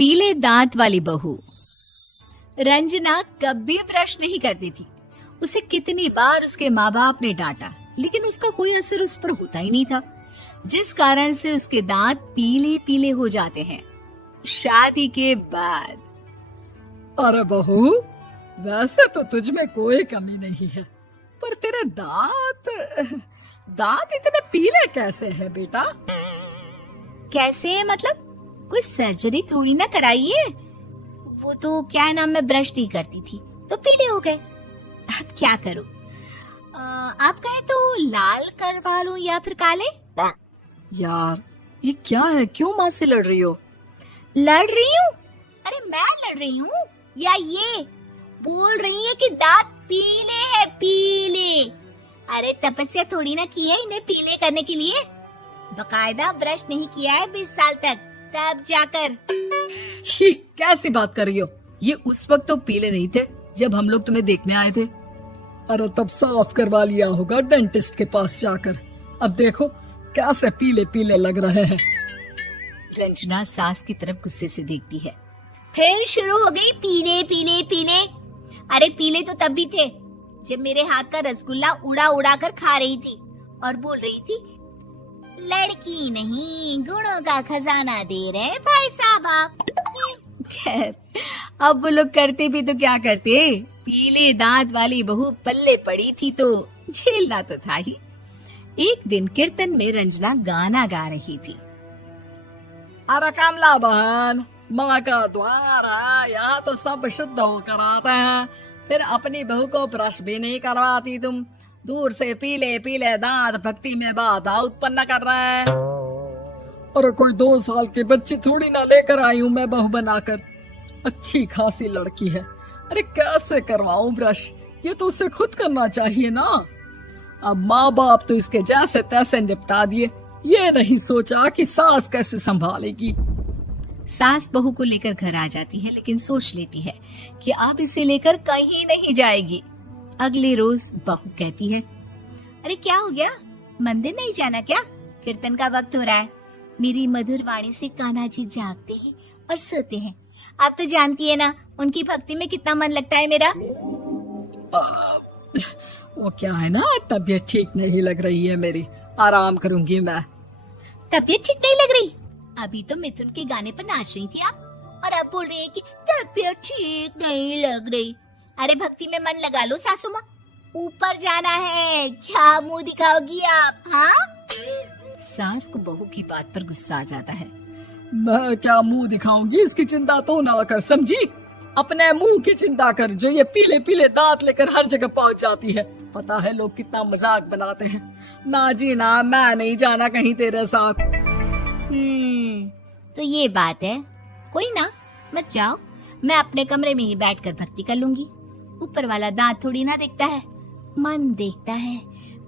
पीले दांत वाली बहू। रंजना कभी ब्रश नहीं करती थी। उसे कितनी बार उसके माँ बाप ने डांटा, लेकिन उसका कोई असर उस पर होता ही नहीं था, जिस कारण से उसके दांत पीले पीले हो जाते हैं। शादी के बाद। अरे बहू, वैसे तो तुझ में कोई कमी नहीं है, पर तेरे दांत इतने पीले कैसे हैं बेटा? कैसे मतलब? कोई सर्जरी थोड़ी ना कराई है। वो तो क्या नाम, मैं ब्रश नहीं करती थी तो पीले हो गए। अब क्या करूं? आप कहें तो लाल करवा लूं या फिर काले? यार ये क्या है, क्यों माँ से लड़ रही हो? लड़ रही हूँ? अरे मैं लड़ रही हूँ या ये बोल रही है कि दांत पीले है, पीले। अरे तपस्या थोड़ी ना की है इन्हें पीले करने के लिए। बकायदा ब्रश नहीं किया है 20 साल तक, तब जाकर। छी, कैसी बात कर रही हो? ये उस वक्त तो पीले नहीं थे जब हम लोग तुम्हें देखने आए थे। अरे तब साफ करवा लिया होगा डेंटिस्ट के पास जाकर। अब देखो कैसे पीले पीले लग रहे हैं। रंजना सास की तरफ गुस्से से देखती है। फिर शुरू हो गई पीले पीले पीले। अरे पीले तो तब भी थे जब मेरे हाथ का रसगुल्ला उड़ा उड़ा कर खा रही थी और बोल रही थी, लड़की नहीं गुणों का खजाना दे रहे भाई साहब आप। खैर, अब वो लोग करते भी तो क्या करते, पीले दांत वाली बहू पल्ले पड़ी थी तो झेलना तो था ही। एक दिन कीर्तन में रंजना गाना गा रही थी। अरे कमला बहन, माँ का द्वार है, यहाँ तो सब शुद्ध होकर आते हैं, फिर अपनी बहू को ब्रश भी नहीं करवाती तुम। दूर से पीले पीले दांत भक्ति में बाधा उत्पन्न कर रहे हैं। अरे कोई 2 साल के बच्चे थोड़ी ना लेकर आई हूँ मैं बहू बनाकर। अच्छी खासी लड़की है, अरे कैसे करवाऊं ब्रश? ये तो उसे खुद करना चाहिए ना। अब माँ बाप तो इसके जैसे तैसे निपटा दिए, ये नहीं सोचा कि सास कैसे संभालेगी। सास बहू को लेकर घर आ जाती है, लेकिन सोच लेती है कि अब इसे लेकर कहीं नहीं जाएगी। अगले रोज बहू कहती है, अरे क्या हो गया, मंदिर नहीं जाना क्या? कीर्तन का वक्त हो रहा है। मेरी मधुर वाणी से कान्हा जी जागते हैं और सोते हैं। आप तो जानती है ना उनकी भक्ति में कितना मन लगता है मेरा। वो क्या है ना, तबीयत ठीक नहीं लग रही है मेरी, आराम करूंगी मैं। तबीयत ठीक नहीं लग रही? अभी तो मिथुन के गाने पर नाच रही थी आप, और अब बोल रही है कि तबीयत ठीक नहीं लग रही। अरे भक्ति में मन लगा लो सासू माँ, ऊपर जाना है, क्या मुंह दिखाओगी आप? हाँ? सास को बहू की बात पर गुस्सा आ जाता है। मैं क्या मुंह दिखाऊंगी, इसकी चिंता तो ना कर, समझी? अपने मुंह की चिंता कर, जो ये पीले पीले दांत लेकर हर जगह पहुंच जाती है। पता है लोग कितना मजाक बनाते हैं। ना जी ना, मैं नहीं जाना कहीं तेरे साथ। तो ये बात है। कोई ना, मत जाओ, मैं अपने कमरे में ही बैठकर भक्ति कर लूंगी। ऊपर वाला दांत थोड़ी ना देखता है, मन देखता है,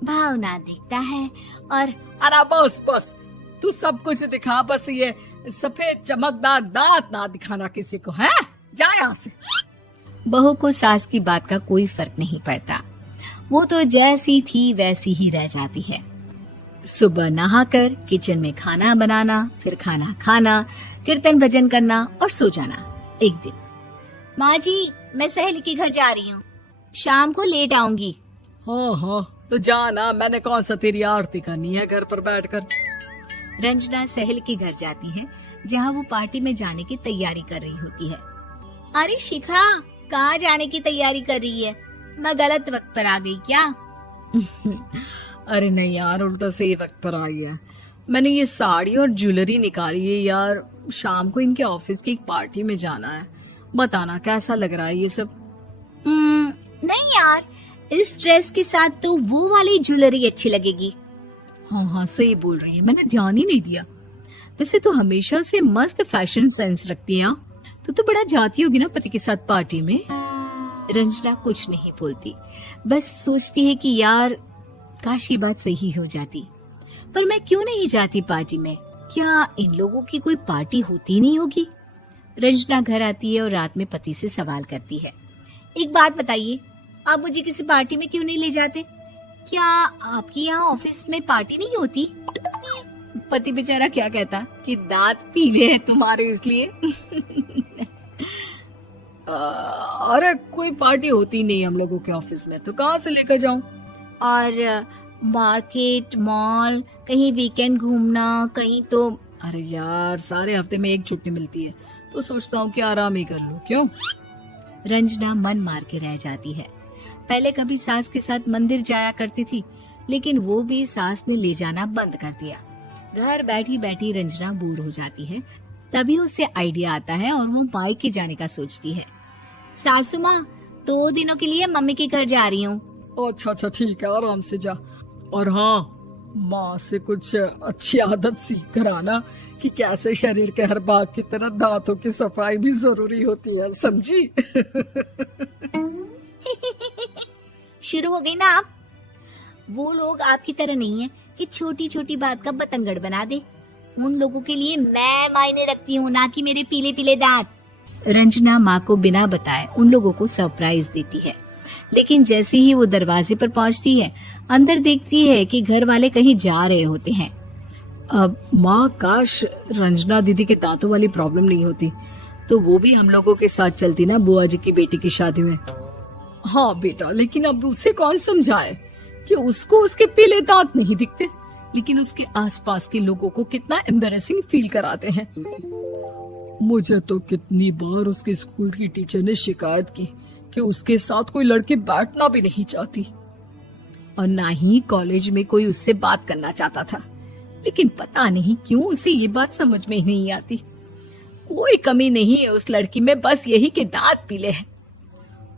भावना देखता है। और अरे बस बस, तू सब कुछ दिखा, बस ये सफेद चमकदार दांत ना दिखाना किसी को, है? जा यहाँ से। बहू को सास की बात का कोई फर्क नहीं पड़ता, वो तो जैसी थी वैसी ही रह जाती है। सुबह नहाकर किचन में खाना बनाना, फिर खाना खाना, कीर्तन भजन करना और सो जाना। एक दिन, माँ जी मैं सहेली के घर जा रही हूँ, शाम को लेट आऊंगी। हाँ हाँ तो जाना, मैंने कौन सा तेरी आरती करनी है घर पर बैठकर। रंजना सहेली के घर जाती है, जहाँ वो पार्टी में जाने की तैयारी कर रही होती है। अरे शिखा, कहाँ जाने की तैयारी कर रही है? मैं गलत वक्त पर आ गई क्या? अरे नहीं यार, उल्टा सही वक्त पर आ गया। मैंने ये साड़ी और ज्वेलरी निकाली है यार, शाम को इनके ऑफिस की एक पार्टी में जाना है। बताना कैसा लग रहा है ये सब? नहीं यार, इस ड्रेस के साथ तो वो वाली ज्वेलरी अच्छी लगेगी। हाँ हाँ सही बोल रही है, मैंने ध्यान ही नहीं दिया। वैसे तो हमेशा से मस्त फैशन सेंस रखती है। तो बड़ा जाती होगी ना पति के साथ पार्टी में। रंजना कुछ नहीं बोलती, बस सोचती है कि यार काश ये बात सही हो जाती, पर मैं क्यों नहीं जाती पार्टी में? क्या इन लोगों की कोई पार्टी होती नहीं होगी? रंजना घर आती है और रात में पति से सवाल करती है, एक बात बताइए, आप मुझे किसी पार्टी में क्यों नहीं ले जाते? क्या आपके यहाँ ऑफिस में पार्टी नहीं होती? पति बेचारा क्या कहता कि दांत पीले हैं तुम्हारे इसलिए। अरे कोई पार्टी होती नहीं हम लोगों के ऑफिस में, तो कहाँ से लेकर जाऊं? और मार्केट, मॉल, कहीं वीकेंड घूमना, कहीं तो। अरे यार सारे हफ्ते में एक छुट्टी मिलती है, तो सोचता हूँ कि आराम ही कर लूं। क्यों? रंजना मन मार के रह जाती है। पहले कभी सास के साथ मंदिर जाया करती थी, लेकिन वो भी सास ने ले जाना बंद कर दिया। घर बैठी बैठी रंजना बोर हो जाती है। तभी उसे आइडिया आता है और वो मायके जाने का सोचती है। सासू माँ, 2 दिनों के लिए मम्मी के घर जा रही हूँ। अच्छा ठीक है, आराम से जा। और हाँ, माँ से कुछ अच्छी आदत सीख कर आना कि कैसे शरीर के हर भाग की तरह दांतों की सफाई भी जरूरी होती है, समझी? शुरू हो गई ना आप। वो लोग आपकी तरह नहीं है कि छोटी छोटी बात का बतंगड़ बना दे। उन लोगों के लिए मैं मायने रखती हूँ, ना कि मेरे पीले पीले दांत। रंजना माँ को बिना बताए उन लोगों को सरप्राइज देती है, लेकिन जैसे ही वो दरवाजे पर पहुंचती है, अंदर देखती है कि घर वाले कहीं जा रहे होते हैं। अब माँ, काश रंजना दीदी के दांतों वाली प्रॉब्लम नहीं होती, तो वो भी हम लोगों के साथ चलती ना बुआ जी की बेटी की शादी में। हाँ बेटा, लेकिन अब उसे कौन समझाए कि उसको उसके पीले दांत नहीं दिखते, लेकिन उसके आसपास के लोगों को कितना एम्बैरेसिंग फील कराते हैं। मुझे तो कितनी बार उसके स्कूल की टीचर ने शिकायत की कि उसके साथ कोई लड़की बैठना भी नहीं चाहती, और ना ही कॉलेज में कोई उससे बात करना चाहता था। लेकिन पता नहीं क्यों उसे ये बात समझ में ही नहीं आती। कोई कमी नहीं है उस लड़की में, बस यही कि दांत पीले हैं।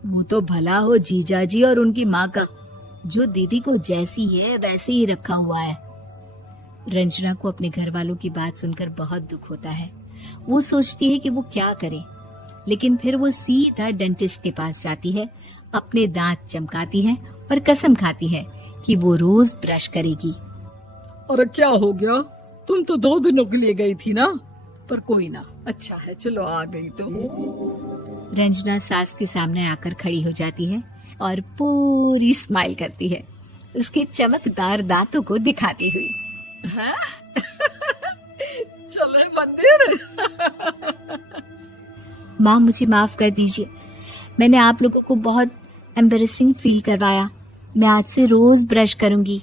वो तो भला हो जीजा जी और उनकी माँ का, जो दीदी को जैसी है वैसे ही रखा हुआ है। रंजना को अपने घर वालों की बात सुनकर बहुत दुख होता है। वो सोचती है कि वो क्या करे, लेकिन फिर वो सीधा डेंटिस्ट के पास जाती है, अपने दांत चमकाती है और कसम खाती है कि वो रोज ब्रश करेगी। अरे क्या हो गया? तुम तो 2 दिनों के लिए गई थी ना। पर कोई ना, अच्छा है, चलो आ गई तो। रंजना सास के सामने आकर खड़ी हो जाती है और पूरी स्माइल करती है, उसके चमकदार दांतों को दिखाती हुई। चले मंदिर। माँ, मुझे माफ कर दीजिए, मैंने आप लोगों को बहुत एम्बैरेसिंग फील करवाया। मैं आज से रोज ब्रश करूंगी।